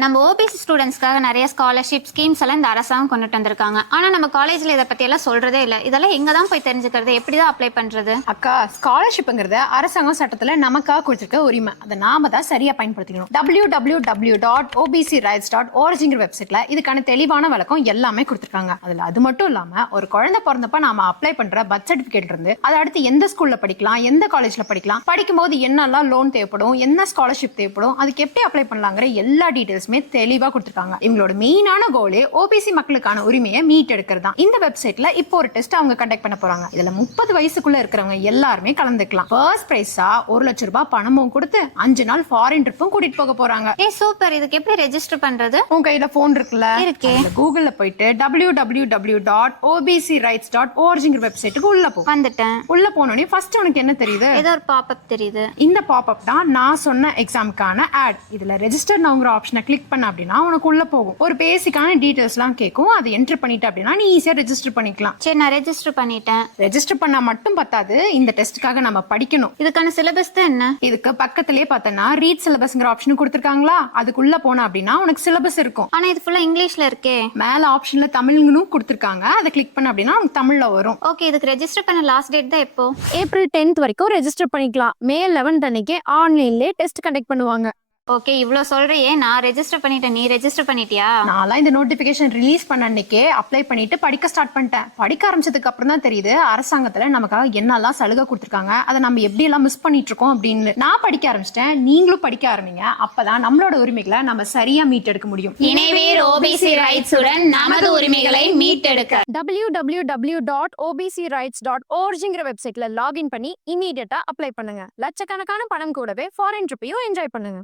நம்ம ஓபிசி ஸ்டூடெண்ட்ஸ்க்காக நிறைய scholarship schemes எல்லாம் இந்த அரசாங்கம் கொண்டுட்டு வந்திருக்காங்க. ஆனா நம்ம காலேஜ்ல இதை பத்தி எல்லாம் சொல்றதே இல்ல. இதெல்லாம் எங்க தான் போய் தெரிஞ்சுக்கிறது, எப்படிதான் அப்ளை பண்றது? அக்கா, ஸ்காலர்ஷிப்ங்கிறது அரசாங்கம் சட்டத்துல நமக்காக கொடுத்திருக்க உரிமை. அதை நாம தான் சரியா பயன்படுத்திக்கணும். www.obcrights.org வெப்சைட்ல இதுக்கான தெளிவான விளக்கம் எல்லாமே கொடுத்திருக்காங்க. அதுல அது மட்டும் இல்லாம ஒரு குழந்தை பிறந்தப்ப நாம அப்ளை பண்ற பர்த் சர்டிபிகேட் இருந்து அதை அடுத்து எந்த ஸ்கூல்ல படிக்கலாம், எந்த காலேஜ்ல படிக்கலாம், படிக்கும்போது என்னெல்லாம் லோன் தேவைப்படும், என்ன ஸ்காலர்ஷிப் தேவைப்படும், அதுக்கு எப்படி அப்ளை பண்ணலாங்கிற எல்லா டீடைல்ஸுமே தெளிவா கொடுத்திருக்காங்க. இவங்களோட மெயினான கோலே ஓபிசி மக்களுக்கான உரிமையை மீட் எடுக்கிறது தான். இந்த வெப்சைட்ல இப்போ ஒரு டெஸ்ட் அவங்க கண்டக்ட் பண்ண போறாங்க. இதுல 30 வயசுக்குள்ள இருக்கிறவங்க எல்லாருமே கலந்துக்கலாம். ஃபர்ஸ்ட் பிரைஸா 1 லட்சம் ரூபாய் பணமும் கொடுத்து 5 நாள் ஃபாரின் ட்ரிப்பும் கூட்டிட்டு போக போறாங்க. சூப்பர். இதுக்கு எப்படி ரெஜிஸ்டர் பண்றது? உங்க கையில போன் இருக்குல்ல, இருக்கே. கூகுள்ல போயிட்டு www.obcrights.org வெப்சைட்டுக்கு உள்ள போ. வந்துட்டேன். உள்ள போனோடனே ஃபர்ஸ்ட் உனக்கு என்ன தெரியுது? ஏதோ ஒரு பாப்அப் தெரியுது. இந்த பாப்அப் தான் நான் சொன்ன எக்ஸாமுக்கான ஆட். இதுல ரெஜிஸ்டர் நவுங்கிற ஆப்ஷனை கிளிக் பண்ண அப்படின்னா உனக்கு உள்ள போகும். ஒரு பேசிக்கான டீடைல்ஸ்லாம் கேட்கும். அதை என்டர் பண்ணிட்டு அப்படின்னா நீ ஈஸியா ரெஜிஸ்டர் பண்ணிக்கலாம். சரி, நான் ரெஜிஸ்டர் பண்ணிட்டேன். ரெஜிஸ்டர் பண்ணா மட்டும் பத்தாது, இந்த டெஸ்ட்டுக்காக நம்ம படிக்கணும். இதுக்கான சிலபஸ் தான் என்ன? இதுக்கு பக்கத்திலே பார்த்தனா ரீட் சிலபஸ்ங்கிற ஆப்ஷன் கொடுத்திருக்காங்களா, அதுக்குள்ள போன அப்படின்னா உனக்கு சிலபஸ் இருக்கும். ஆனா இது ஃபுல்லா இங்கிலீஷ்ல இருக்கே. மேல ஆப்ஷன்ல தமிழ்னு கொடுத்திருக்காங்க. அதை கிளிக் பண்ண அப்படின்னா உனக்கு தமிழ்ல வரும். ஓகே, இதுக்கு ரெஜிஸ்டர் பண்ண லாஸ்ட் டேட் தான் எப்போ? ஏப்ரல் 10th வரைக்கும் ரெஜிஸ்டர் பண்ணிக்கலாம். மே 11th அன்னைக்கு ஆன்லைன்லேயே டெஸ்ட் கண்டக்ட் பண்ணுவாங்க. ஓகே, இவ்ளோ சொல்றியே. நான் ரெஜிஸ்டர் பண்ணிட்டேன். நீ ரெஜிஸ்டர் பண்ணிட்டியா? நான்லாம் இந்த நோட்டிபிகேஷன் ரிலீஸ் பண்ண அன்னைக்கே அப்ளை பண்ணிட்டு படிக்க ஸ்டார்ட் பண்ணிட்டேன். படிக்க ஆரம்பிச்சதுக்கு அப்புறம் தான் தெரியுது அரசாங்கத்துல நமக்காக என்னெல்லாம் சலுகை கொடுத்திருக்காங்க, அதை நம்ம எப்படி எல்லாம் மிஸ் பண்ணிட்டு இருக்கோம் அப்படின்னு. நான் படிக்க ஆரம்பிச்சிட்டேன், நீங்களும் படிக்க ஆரம்பிங்க. அப்பதான் நம்மளோட உரிமைகளை நம்ம சரியா மீட்டெடுக்க முடியும். இணைவேர் ஓபிசி ரைட்ஸ் உடன் நமது உரிமைகளை மீட்டெடுக்க www.obcrights.org வெப்சைட்ல லாகின் பண்ணி இமீடியட்டா அப்ளை பண்ணுங்க. லட்சக்கணக்கான பணம் கூடவே ஃபாரின் ட்ரிப்பையும் என்ஜாய் பண்ணுங்க.